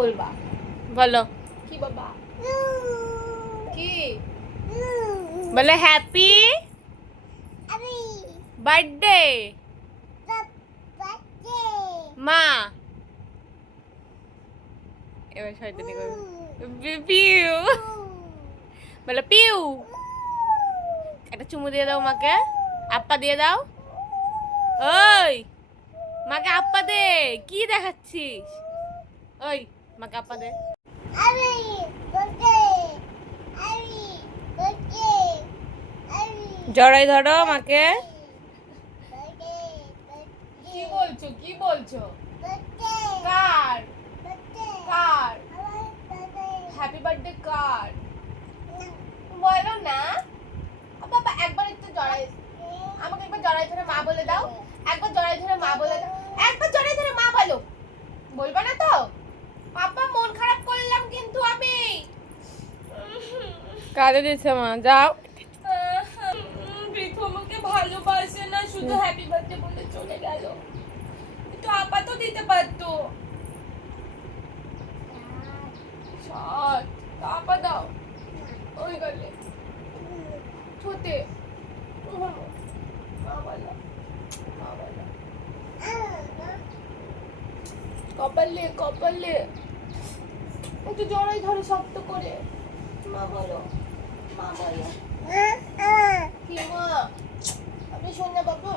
বলবা। বলো কি বাবা? কি বলে? হ্যাপি বার্থডে মা। এবার শয়তানি করবে। পিউ বলে পিউ। একটা চুমু দিয়ে দাও মাকে, আপ্পা দিয়ে দাও। ওই মাকে আপ্পা দে, কি দেখাচ্ছিস? ওই মাকে আপ্পা দে। জড়াই ধরো মাকে। কি বলছো? কি বলছো? কার কার হ্যাপি বার্থডে কার বলো না। বাবা একবার একটু জড়াই, আমাকে একবার জড়াই ধরে মা বলে দাও। একবার জড়াই ধরে মা বলে দাও। একবার জড়াই ধরে মা বলো। বলবে না তো? পাপা মন খারাপ করলাম কিন্তু আমি। কাঁদে দিচ্ছে মা, যাও। পৃথু আমাকে ভালোবাসে না, শুধু হ্যাপি বার্থডে বলে চলে গেল। একটু আপা তো দিতে পারতো। আপা দাও ওই গেলে ছোটে মা বলো, মা বলো। কপালে কপালে একটু জড়াই ধরে শক্ত করে মা বলো, মা বলো। কি মা? আপনি শোন না বাবু।